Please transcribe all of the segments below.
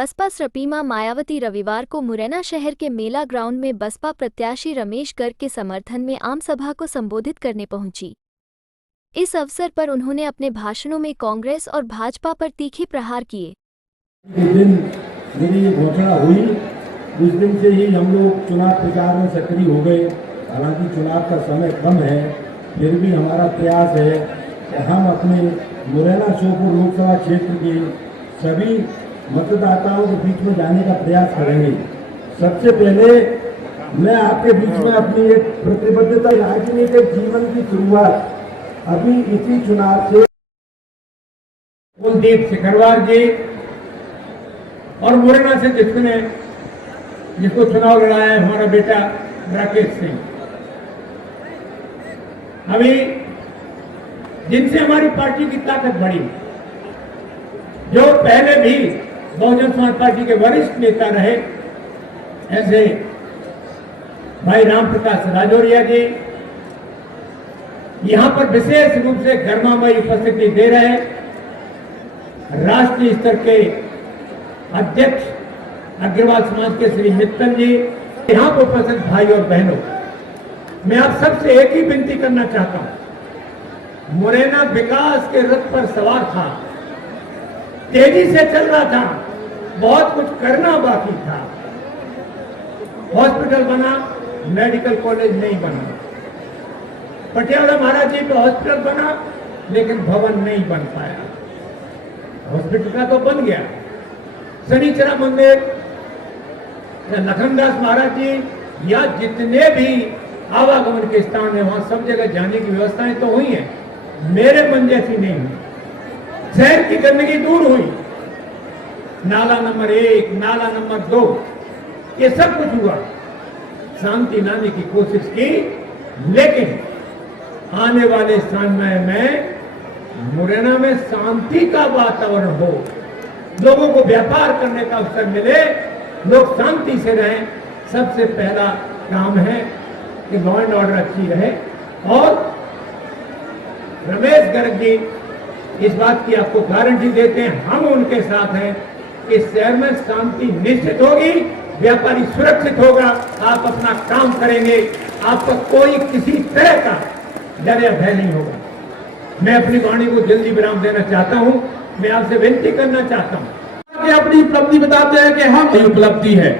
Baspa supremo Mayawati रविवार को मुरैना शहर के मेला ग्राउंड में बसपा प्रत्याशी रमेश गर्ग के समर्थन में आम सभा को संबोधित करने पहुंची। इस अवसर पर उन्होंने अपने भाषणों में कांग्रेस और भाजपा पर तीखे प्रहार किए। जिस दिन मेरी ये घोषणा हुई उस दिन से ही हम लोग चुनाव प्रचार में सक्रिय हो गए। हालांकि चुनाव का समय कम है, फिर भी हमारा प्रयास है कि हम अपने मुरैना श्योपुर लोकसभा क्षेत्र के सभी मतदाताओं के बीच में जाने का प्रयास करेंगे। सबसे पहले मैं आपके बीच में अपनी एक प्रतिबद्धता, राजनीतिक जीवन की शुरुआत अभी इसी चुनाव से कुलदीप सिकरवार जी और मुरैना से जिसको चुनाव लड़ाया है हमारा बेटा राकेश सिंह, अभी जिनसे हमारी पार्टी की ताकत बढ़ी, जो पहले भी बहुजन समाज पार्टी के वरिष्ठ नेता रहे, ऐसे भाई राम प्रकाश राजौरिया जी यहां पर विशेष रूप से गर्मामयी उपस्थिति दे रहे राष्ट्रीय स्तर के अध्यक्ष अग्रवाल समाज के श्री मित्तल जी, यहां पर उपस्थित भाई और बहनों, मैं आप सबसे एक ही विनती करना चाहता हूं। मुरैना विकास के रथ पर सवार था, तेजी से चल रहा था, बहुत कुछ करना बाकी था। हॉस्पिटल बना, मेडिकल कॉलेज नहीं बना। पटियाला महाराज जी का हॉस्पिटल बना, लेकिन भवन नहीं बन पाया। हॉस्पिटल का तो बन गया। शनिचरा मंदिर, लखनदास महाराज जी या जितने भी आवागमन के स्थान है, वहां सब जगह जाने की व्यवस्थाएं तो हुई है, मेरे मन जैसी नहीं हुई। शहर की गंदगी दूर हुई, नाला नंबर 1, नाला नंबर 2, ये सब कुछ हुआ। शांति लाने की कोशिश की, लेकिन आने वाले समय में मुरैना में शांति का वातावरण हो, लोगों को व्यापार करने का अवसर मिले, लोग शांति से रहें। सबसे पहला काम है कि लॉ एंड ऑर्डर अच्छी रहे। और रमेश गर्ग जी इस बात की आपको गारंटी देते हैं, हम उनके साथ हैं कि शहर में शांति निश्चित होगी, व्यापारी सुरक्षित होगा, आप अपना काम करेंगे, आपका कोई किसी तरह का डर या भय नहीं होगा। मैं अपनी वाणी को जल्दी विराम देना चाहता हूं। मैं आपसे विनती करना चाहता हूं कि अपनी उपलब्धि बताते हैं कि हम उपलब्धि है।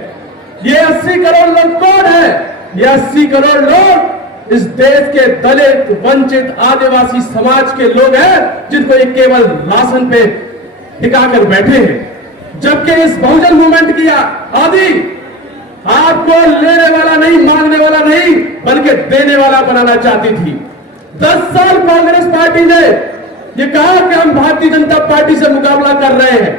ये 80 करोड़ लोग कौन है? ये 80 करोड़ लोग इस देश के दलित, वंचित, आदिवासी समाज के लोग हैं, जिनको ये केवल राशन पे टिकाकर बैठे हैं। जबकि इस बहुजन मूवमेंट की आदि आपको लेने वाला नहीं, मांगने वाला नहीं, बल्कि देने वाला बनाना चाहती थी। 10 साल कांग्रेस पार्टी ने ये कहा कि हम भारतीय जनता पार्टी से मुकाबला कर रहे हैं,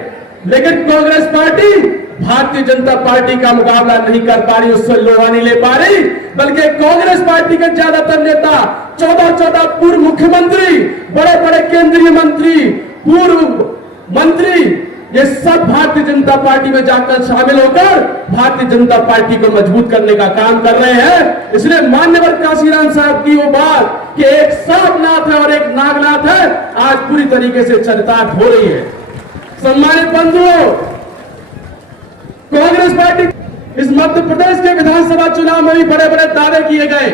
लेकिन कांग्रेस पार्टी भारतीय जनता पार्टी का मुकाबला नहीं कर पा रही, उससे लोहा नहीं ले पा रही। बल्कि कांग्रेस पार्टी के ज्यादातर नेता, 14 पूर्व मुख्यमंत्री, बड़े बड़े केंद्रीय मंत्री, पूर्व मंत्री, ये सब भारतीय जनता पार्टी में जाकर शामिल होकर भारतीय जनता पार्टी को मजबूत करने का काम कर रहे हैं। इसलिए मान्यवर काशीराम साहब की वो बात कि एक सांपनाथ है और एक नागनाथ है, आज पूरी तरीके से चरितार्थ हो रही है। सम्मानित बंधुओं, कांग्रेस पार्टी इस मध्य प्रदेश के विधानसभा चुनाव में भी बड़े बड़े दावे किए गए।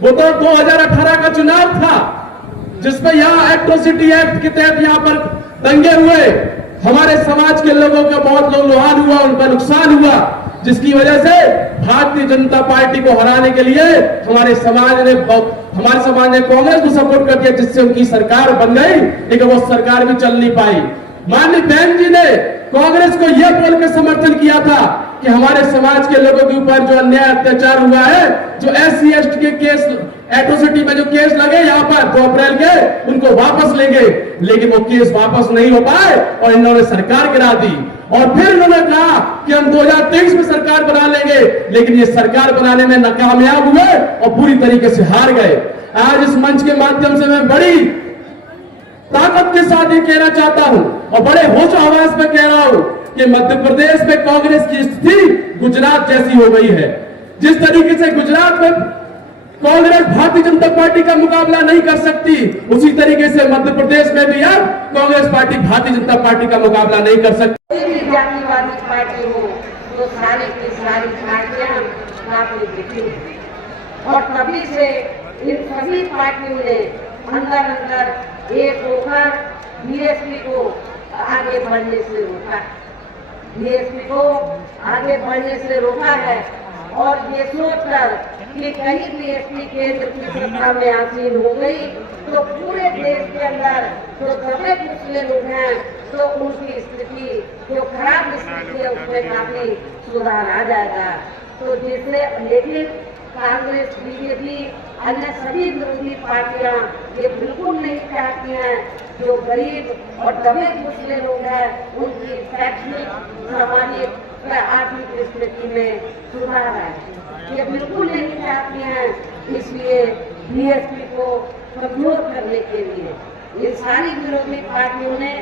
वो तो 2018 का चुनाव था, जिसमें यहां एट्रोसिटी एक्ट के तहत यहां पर दंगे हुए, हमारे समाज के लोगों का बहुत लुहान हुआ, उनका नुकसान हुआ, जिसकी वजह से भारतीय जनता पार्टी को हराने के लिए हमारे समाज ने कांग्रेस को सपोर्ट कर दिया, जिससे उनकी सरकार बन गई, लेकिन वो सरकार भी चल नहीं पाई। माननीय बहन जी ने कांग्रेस को यह बोलकर समर्थन किया था कि हमारे समाज के लोगों के ऊपर जो अन्याय अत्याचार हुआ है, जो SC ST के केस, एट्रोसिटी में जो केस लगे यहाँ पर 2 अप्रैल के, उनको वापस लेंगे, लेकिन वो केस वापस नहीं हो पाए और इन्होंने सरकार गिरा दी। और फिर उन्होंने कहा कि हम 2023 में सरकार बना लेंगे, लेकिन ये सरकार बनाने में नाकामयाब हुए और पूरी तरीके से हार गए। आज इस मंच के माध्यम से मैं बड़ी ताकत के साथ ये कहना चाहता हूं और बड़े होशो हवास में कह रहा हूं कि मध्य प्रदेश में कांग्रेस की स्थिति गुजरात जैसी हो गई है। जिस तरीके से गुजरात में कांग्रेस भारतीय जनता पार्टी का मुकाबला नहीं कर सकती, उसी तरीके से मध्य प्रदेश में भी अब कांग्रेस पार्टी भारतीय जनता पार्टी का मुकाबला नहीं कर सकती। जातिवादी पार्टी हो तो सारी की सारी पार्टियां काफी बिखरी थी। और तभी से इन सभी पार्टियों ने अंदर अंदर एक होकर बीएसपी को आगे बढ़ने से रोका, बीएसपी को आगे बढ़ने से रोका है। और ये सोचकर कि कहीं बीएसपी केंद्र की सत्ता में आसीन हो गई तो पूरे देश के अंदर जो दबे कुचले लोग हैं तो उनकी स्थिति, जो खराब स्थिति है, उसमें काफी सुधार आ जाएगा। तो जिससे लेकिन कांग्रेस, बीजेपी, अन्य सभी विरोधी पार्टियां ये बिल्कुल नहीं चाहती हैं जो गरीब और दबे कुचले लोग हैं उनकी शैक्षणिक, सामाजिक, आर्थिक स्थिति में सुधार आए, ये बिल्कुल नहीं चाहती हैं। इसलिए बीएसपी को कमजोर करने के लिए ये सारी विरोधी पार्टियों ने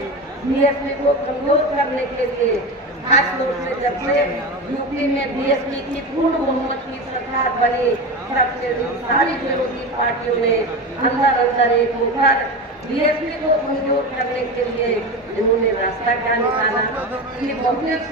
बीएसपी को कमजोर करने के लिए, खास तौर से जब से यूपी में बीएसपी की पूर्ण बहुमत की सरकार बनी, तब से सारी विरोधी पार्टियों ने अंदर अंदर एक होकर बीएसपी को कमजोर करने के लिए इन्होंने रास्ता क्या निकाला कि बहुतेक